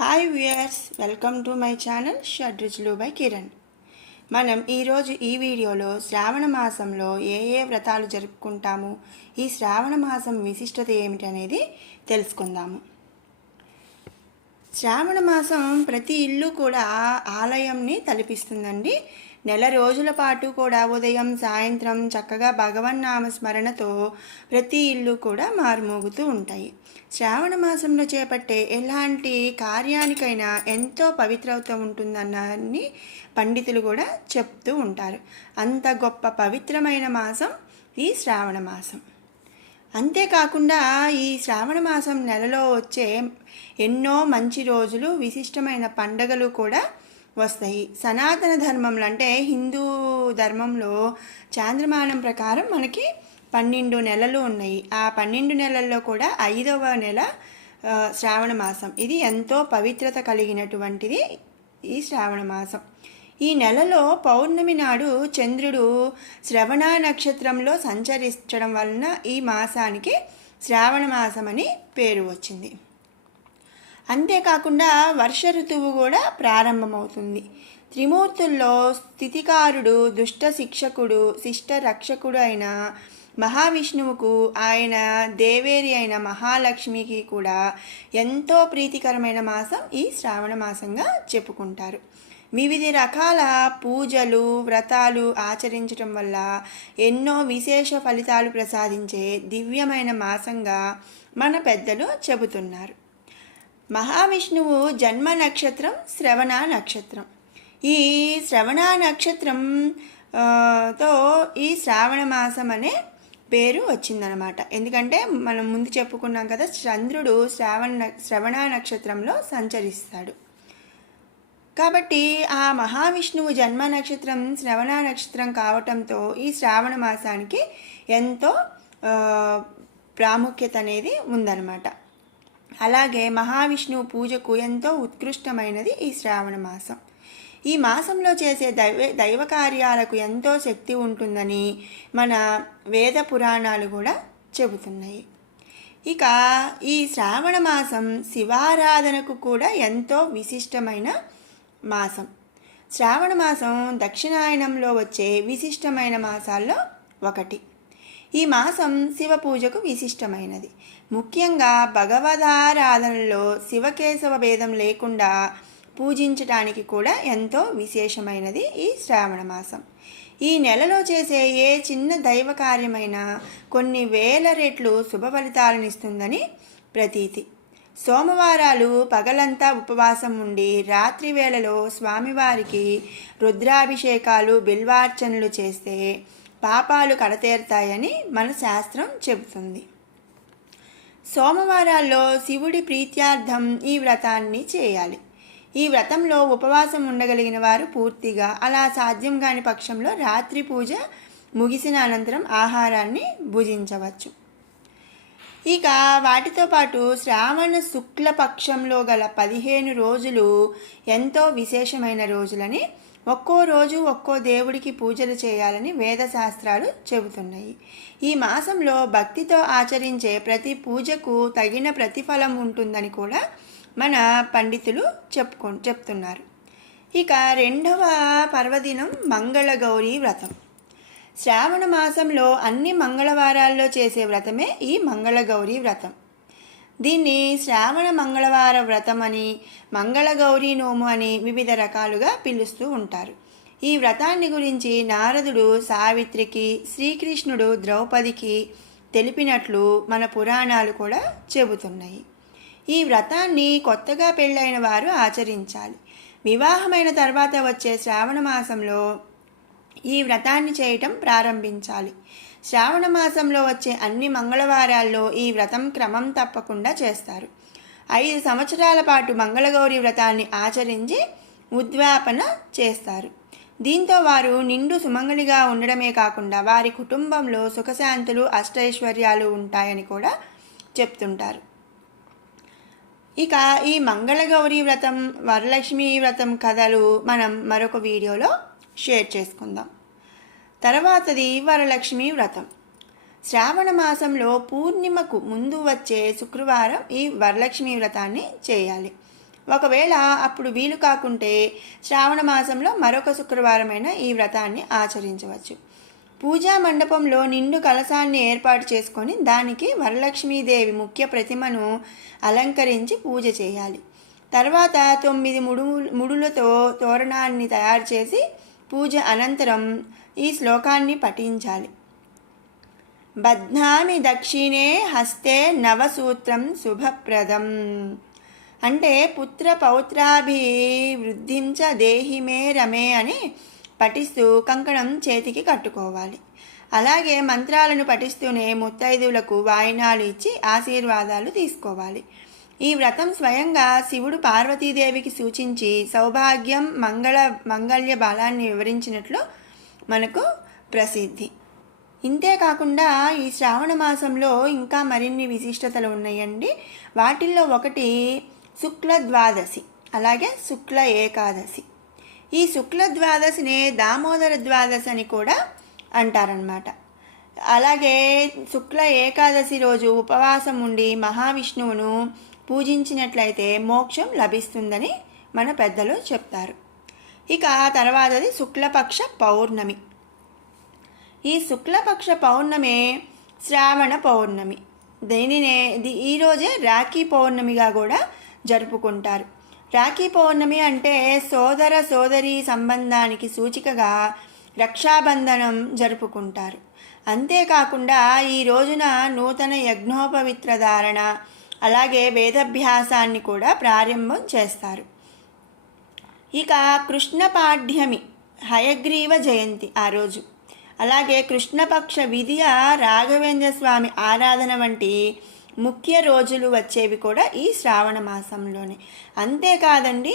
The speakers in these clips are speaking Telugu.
Hi viewers, welcome to my channel Shadruchulu by Kiran. మనం ఈరోజు ఈ వీడియోలో శ్రావణ మాసంలో ఏ వ్రతాలు జరుపుకుంటాము, ఈ శ్రావణ మాసం విశిష్టత ఏమిటనేది తెలుసుకుందాము. శ్రావణ మాసం ప్రతి ఇల్లు కూడా ఆలయంని తలపిస్తుందండి. నెల రోజుల పాటు కూడా ఉదయం సాయంత్రం చక్కగా భగవన్నామ స్మరణతో ప్రతి ఇల్లు కూడా మారుమోగుతూ ఉంటాయి. శ్రావణ మాసంలో చేపట్టే ఎలాంటి కార్యానికైనా ఎంతో పవిత్రత ఉంటుందన్నని పండితులు కూడా చెప్తూ ఉంటారు. అంత గొప్ప పవిత్రమైన మాసం ఈ శ్రావణ మాసం. అంతేకాకుండా ఈ శ్రావణ మాసం నెలలో వచ్చే ఎన్నో మంచి రోజులు, విశిష్టమైన పండగలు కూడా వస్తాయి. సనాతన ధర్మంలో అంటే హిందూ ధర్మంలో చాంద్రమానం ప్రకారం మనకి 12 నెలలు ఉన్నాయి. ఆ 12 నెలల్లో కూడా 5వ నెల శ్రావణ మాసం. ఇది ఎంతో పవిత్రత కలిగినటువంటిది ఈ శ్రావణ మాసం. ఈ నెలలో పౌర్ణమి నాడు చంద్రుడు శ్రవణ నక్షత్రంలో సంచరించడం వలన ఈ మాసానికి శ్రావణ మాసం అని పేరు వచ్చింది. అంతేకాకుండా వర్ష ఋతువు కూడా ప్రారంభమవుతుంది. త్రిమూర్తుల్లో స్థితికారుడు, దుష్ట శిక్షకుడు, శిష్ట రక్షకుడు అయిన మహావిష్ణువుకు, ఆయన దేవేరి అయిన మహాలక్ష్మికి కూడా ఎంతో ప్రీతికరమైన మాసం ఈ శ్రావణ మాసంగా చెప్పుకుంటారు. వివిధ రకాల పూజలు, వ్రతాలు ఆచరించడం వల్ల ఎన్నో విశేష ఫలితాలు ప్రసాదించే దివ్యమైన మాసంగా మన పెద్దలు చెబుతున్నారు. మహావిష్ణువు జన్మ నక్షత్రం శ్రవణ నక్షత్రం. ఈ శ్రవణ నక్షత్రం తో ఈ శ్రావణ మాసం అనే పేరు వచ్చిందనమాట. ఎందుకంటే మనం ముందు చెప్పుకున్నాం కదా, చంద్రుడు శ్రవణ నక్షత్రంలో సంచరిస్తాడు. కాబట్టి ఆ మహావిష్ణువు జన్మ నక్షత్రం శ్రవణ నక్షత్రం కావటంతో ఈ శ్రావణ మాసానికి ఎంతో ప్రాముఖ్యత అనేది ఉందన్నమాట. అలాగే మహావిష్ణువు పూజకు ఎంతో ఉత్కృష్టమైనది ఈ శ్రావణ మాసం. ఈ మాసంలో చేసే దైవ కార్యాలకు ఎంతో శక్తి ఉంటుందని మన వేద పురాణాలు కూడా చెబుతున్నాయి. ఇక ఈ శ్రావణ మాసం శివారాధనకు కూడా ఎంతో విశిష్టమైన మాసం. శ్రావణ మాసం దక్షిణాయనంలో వచ్చే విశిష్టమైన మాసాల్లో ఒకటి. ఈ మాసం శివ పూజకు విశిష్టమైనది. ముఖ్యంగా భగవదారాధనలో శివకేశవ భేదం లేకుండా పూజించడానికి కూడా ఎంతో విశేషమైనది ఈ శ్రావణ మాసం. ఈ నెలలో చేసే ఏ చిన్న దైవ కార్యమైనా కొన్ని వేల రెట్లు శుభ ఫలితాలనిస్తుందని ప్రతీతి. సోమవారాలు పగలంతా ఉపవాసం ఉండి రాత్రి వేళలో స్వామివారికి రుద్రాభిషేకాలు, బిల్వార్చనలు చేస్తే పాపాలు కడతేరుతాయని మన శాస్త్రం చెబుతుంది. సోమవారాల్లో శివుడి ప్రీత్యార్థం ఈ వ్రతాన్ని చేయాలి. ఈ వ్రతంలో ఉపవాసం ఉండగలిగిన వారు పూర్తిగా, అలా సాధ్యం కాని పక్షంలో రాత్రి పూజ ముగిసిన అనంతరం ఆహారాన్ని భుజించవచ్చు. ఇక వాటితో పాటు శ్రావణ శుక్ల పక్షంలో గల 15 రోజులు ఎంతో విశేషమైన రోజులని, ఒక్కో రోజు ఒక్కో దేవుడికి పూజలు చేయాలని వేదశాస్త్రాలు చెబుతున్నాయి. ఈ మాసంలో భక్తితో ఆచరించే ప్రతి పూజకు తగిన ప్రతిఫలం ఉంటుందని కూడా మన పండితులు చెప్తున్నారు. ఇక రెండవ పర్వదినం మంగళగౌరీ వ్రతం. శ్రావణ మాసంలో అన్ని మంగళవారాల్లో చేసే వ్రతమే ఈ మంగళగౌరీ వ్రతం. దీన్ని శ్రావణ మంగళవార వ్రతం అని, మంగళగౌరీ నోము అని వివిధ రకాలుగా పిలుస్తూ ఉంటారు. ఈ వ్రతాన్ని గురించి నారదుడు సావిత్రికి, శ్రీకృష్ణుడు ద్రౌపదికి తెలిపినట్లు మన పురాణాలు కూడా చెబుతున్నాయి. ఈ వ్రతాన్ని కొత్తగా పెళ్ళైన వారు ఆచరించాలి. వివాహమైన తర్వాత వచ్చే శ్రావణ మాసంలో ఈ వ్రతాన్ని చేయటం ప్రారంభించాలి. శ్రావణ మాసంలో వచ్చే అన్ని మంగళవారాల్లో ఈ వ్రతం క్రమం తప్పకుండా చేస్తారు. 5 సంవత్సరాల పాటు మంగళగౌరి వ్రతాన్ని ఆచరించి ఉద్యాపన చేస్తారు. దీంతో వారు నిండు సుమంగళిగా ఉండడమే కాకుండా వారి కుటుంబంలో సుఖశాంతులు, అష్టైశ్వర్యాలు ఉంటాయని కూడా చెప్తుంటారు. ఇక ఈ మంగళగౌరీ వ్రతం, వరలక్ష్మి వ్రతం కథలు మనం మరొక వీడియోలో షేర్ చేసుకుందాం. తర్వాతది వరలక్ష్మి వ్రతం. శ్రావణ మాసంలో పూర్ణిమకు ముందు వచ్చే శుక్రవారం ఈ వరలక్ష్మి వ్రతాన్ని చేయాలి. ఒకవేళ అప్పుడు వీలు కాకుంటే శ్రావణ మాసంలో మరొక శుక్రవారమైన ఈ వ్రతాన్ని ఆచరించవచ్చు. పూజా మండపంలో నిండు కలశాన్ని ఏర్పాటు చేసుకొని దానికి వరలక్ష్మీదేవి ముఖ్య ప్రతిమను అలంకరించి పూజ చేయాలి. తర్వాత 9 ముడులతో తోరణాన్ని తయారు చేసి పూజ అనంతరం ఈ శ్లోకాన్ని పఠించాలి. బధ్నామి దక్షిణే హస్తే నవసూత్రం శుభప్రదం. అంటే పుత్ర పౌత్రాభివృద్ధించ దేహి మే రమే అని పఠిస్తూ కంకణం చేతికి కట్టుకోవాలి. అలాగే మంత్రాలను పఠిస్తూనే ముత్తైదువులకు వాయినాలు ఇచ్చి ఆశీర్వాదాలు తీసుకోవాలి. ఈ వ్రతం స్వయంగా శివుడు పార్వతీదేవికి సూచించి సౌభాగ్యం మంగళ్య బలాన్ని వివరించినట్లు మనకు ప్రసిద్ధి. ఇంతేకాకుండా ఈ శ్రావణ మాసంలో ఇంకా మరిన్ని విశిష్టతలు ఉన్నాయండి. వాటిల్లో ఒకటి శుక్ల ద్వాదశి, అలాగే శుక్ల ఏకాదశి. ఈ శుక్ల ద్వాదశిని దామోదర ద్వాదశి అని కూడా అంటారనమాట. అలాగే శుక్ల ఏకాదశి రోజు ఉపవాసం ఉండి మహావిష్ణువును పూజించినట్లయితే మోక్షం లభిస్తుందని మన పెద్దలు చెప్తారు. ఇక తర్వాతది శుక్లపక్ష పౌర్ణమి. ఈ శుక్లపక్ష పౌర్ణమి శ్రావణ పౌర్ణమి. ఈరోజే రాఖీ పౌర్ణమిగా కూడా జరుపుకుంటారు. రాఖీ పౌర్ణమి అంటే సోదర సోదరి సంబంధానికి సూచికగా రక్షాబంధనం జరుపుకుంటారు. అంతేకాకుండా ఈ రోజున నూతన యజ్ఞోపవిత్ర ధారణ, అలాగే వేదాభ్యాసాన్ని కూడా ప్రారంభం చేస్తారు. ఇక కృష్ణపాఠ్యమి హయగ్రీవ జయంతి ఆ రోజు. అలాగే కృష్ణపక్ష విధియ రాఘవేంద్ర స్వామి ఆరాధన వంటి ముఖ్య రోజులు వచ్చేవి కూడా ఈ శ్రావణ మాసంలోనే. అంతేకాదండి,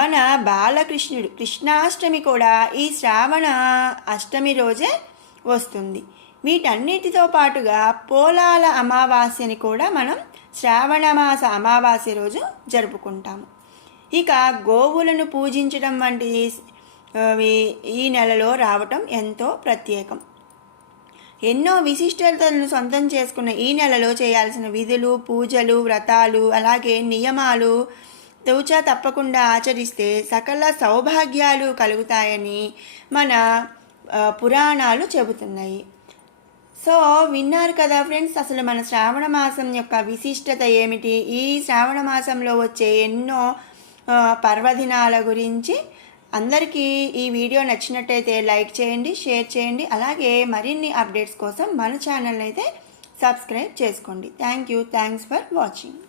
మన బాలకృష్ణుడు కృష్ణాష్టమి కూడా ఈ శ్రావణ అష్టమి రోజే వస్తుంది. వీటన్నిటితో పాటుగా పోలాల అమావాస్యని కూడా మనం శ్రావణ మాస అమావాస్య రోజు జరుపుకుంటాము. ఇక గోవులను పూజించడం వంటి ఈ నెలలో రావటం ఎంతో ప్రత్యేకం. ఎన్నో విశిష్టతలను సొంతం చేసుకున్న ఈ నెలలో చేయాల్సిన విధులు, పూజలు, వ్రతాలు, అలాగే నియమాలు తూచా తప్పకుండా ఆచరిస్తే సకల సౌభాగ్యాలు కలుగుతాయని మన పురాణాలు చెబుతున్నాయి. సో విన్నారు కదా ఫ్రెండ్స్, అసలు మన శ్రావణ మాసం యొక్క విశిష్టత ఏమిటి, ఈ శ్రావణ మాసంలో వచ్చే ఎన్నో పర్వదినాల గురించి. అందరికీ ఈ వీడియో నచ్చినట్టయితే లైక్ చేయండి, షేర్ చేయండి. అలాగే మరిన్ని అప్డేట్స్ కోసం మన ఛానల్ని అయితే సబ్స్క్రైబ్ చేసుకోండి. Thanks for watching.